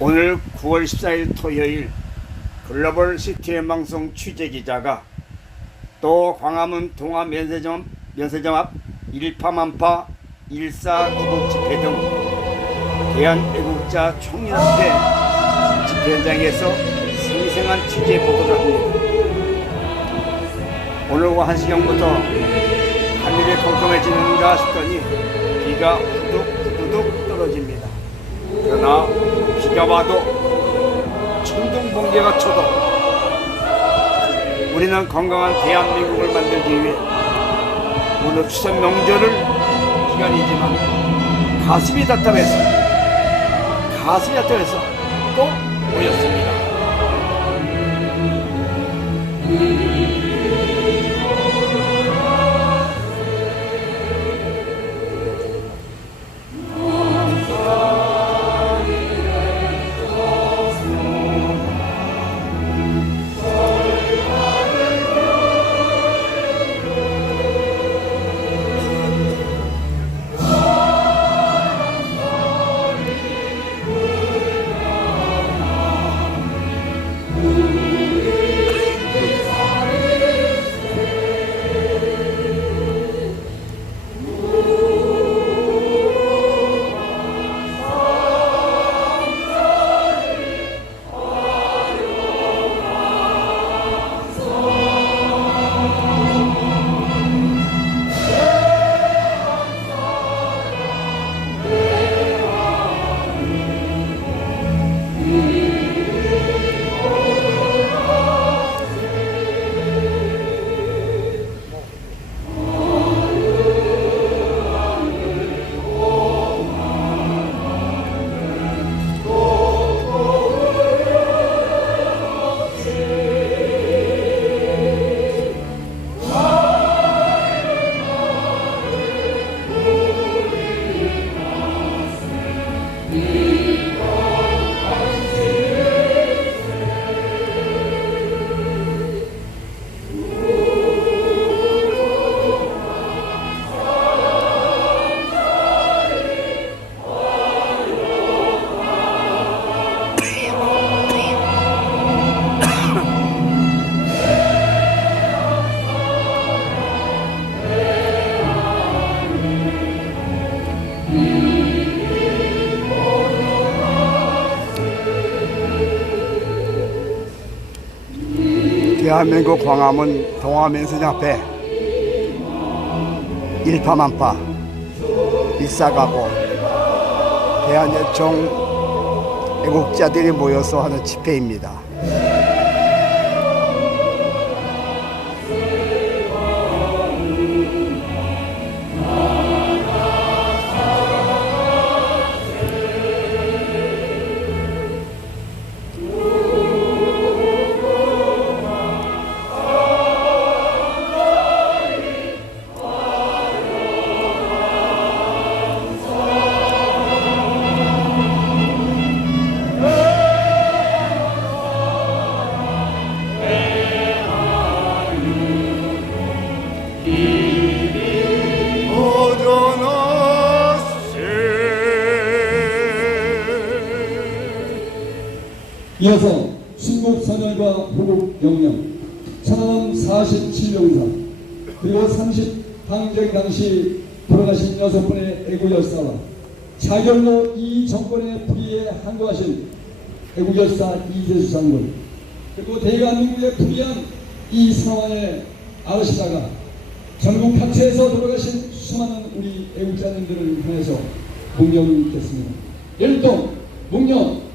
오늘 9월 14일 토요일 글로벌 시티의 방송 취재 기자가 또 광화문 동화 면세점, 면세점 앞 일파만파 14구국 집회 등 대한 애국자 총연합회 집회 현장에서 생생한 취재 보도를 합니다. 오늘 오후 1시경부터 하늘이 컴컴해지는가 싶더니 비가 후둑 후두둑 떨어집니다. 그러나 비가 와도 천둥 번개가 쳐도 우리는 건강한 대한민국을 만들기 위해 오늘 추석 명절을 기간이지만 가슴이 답답해서 가슴이 답답해서 또 모였습니다. 대한민국 광화문 동화면세점 앞에 일파만파 일사가고 대한여총 애국자들이 모여서 하는 집회입니다. 이어서 순국 선열과 호국 영령, 천안 47용사, 그리고 30 항쟁 당시 돌아가신 여섯 분의 애국 열사와 자결로 이 정권의 불의에 항거하신 애국 열사 이재수 장군, 그리고 대한민국의 불의한 이 상황에 아우시다가 전국 각지에서 돌아가신 수많은 우리 애국자님들을 향해서 묵념을 읽겠습니다. 일동 묵념